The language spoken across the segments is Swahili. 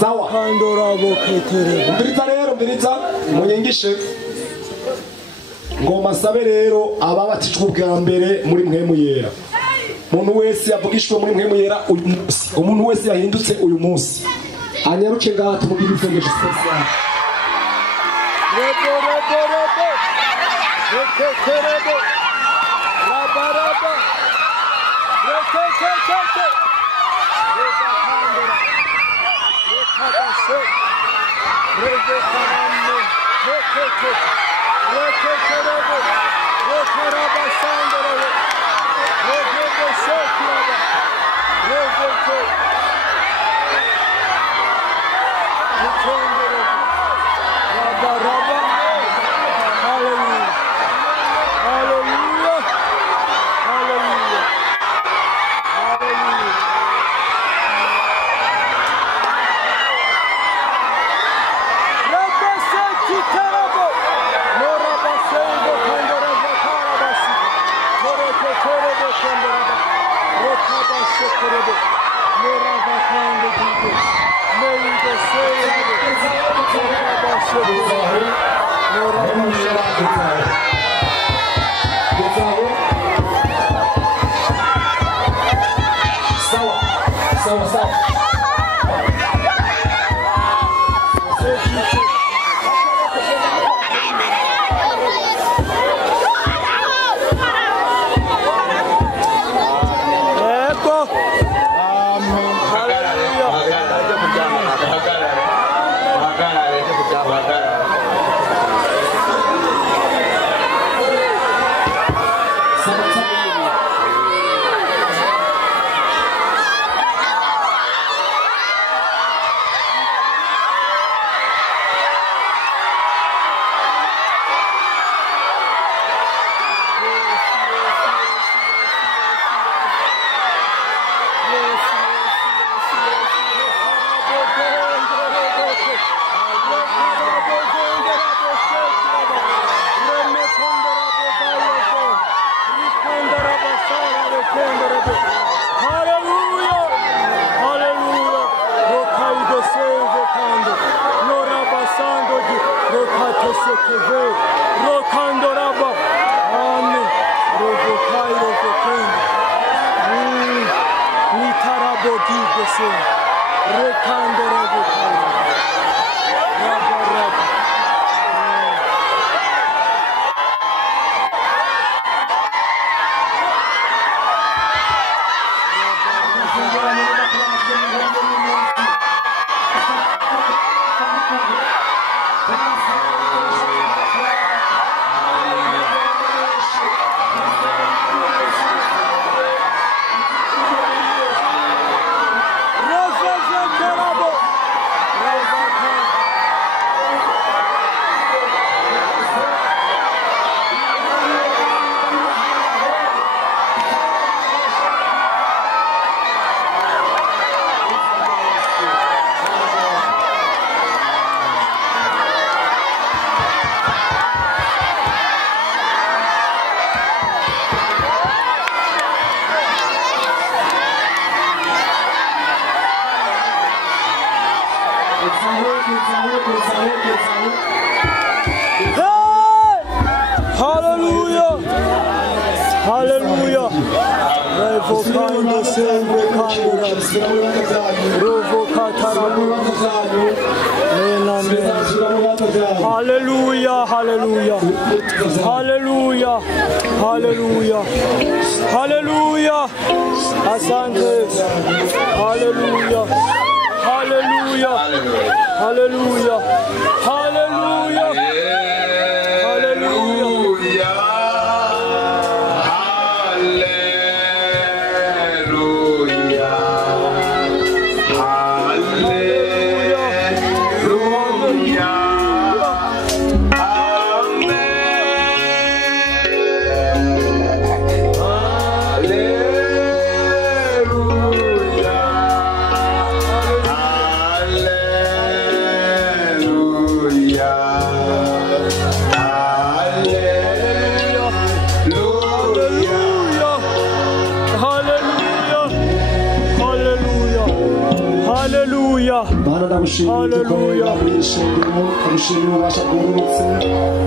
Sawa. Mbiriza rero mbiriza munyengishe ngoma sabe rero ababatijwe ubwa mbere muri mpwemu yera. Umuntu wese yavugishwe muri mpwemu yera uyu munsi. Umuntu wese yahindutse uyu munsi. Anyaruke ngaha tumubwire isengesho special. Rebo. Rekekerebo. Rabaraba. Rekekekeke. Rekakandera. Rekabase. Rekekarame. Rekeke. Rekekerebo. Rekarabasandere. Rekebesekiraba. Rekeke. Rekondere. Rabaraba. Hallelujah. Hallelujah. Hallelujah. Hallelujah. Rabasekitarabo. Morabasengo kandaraba karabasi. Morekekerebo kandaraba. Rokabasekerebo. Moravakande gibe. Meido seyabo. Morabasekerebo. Morabasekerebo. Sawa. Hallelujah, hallelujah, hallelujah, hallelujah, hallelujah, asante, hallelujah, hallelujah, hallelujah, hallelujah, hallelujah. Hallelujah. Hallelujah. Mana ndagushimiye Hallelujah. ndagushimiye ububasha bwururutse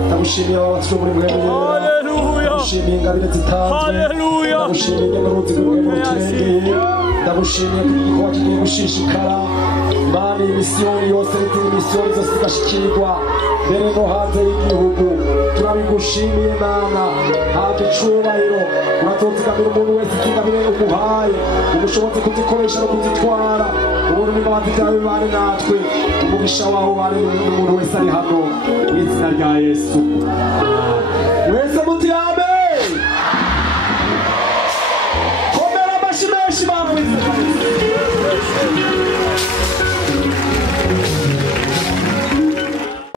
ndagushimiye ababatijwe muri mwebwe Hallelujah. ndagushimiye ingabire zitanzwe Hallelujah. ndagushimiye inyamuruzi rw'ururengeye ndagushimiye ko igikorwa kigiye gushishikara Mana iyi misiyoni yose n'izindi misiyoni zose zigashikirwa mbere no hanze y'igihugu turabigushimiye Mana habwa icubahiro uratozigamira umuntu wese ikingabire umuhaye ubushobozi kuzikoresha no kuzitwara ubuntu n'imbabazi byawe bibane natwe umugisha wawe ubane n'umuntu wese ari hano mu izina rya Yesu.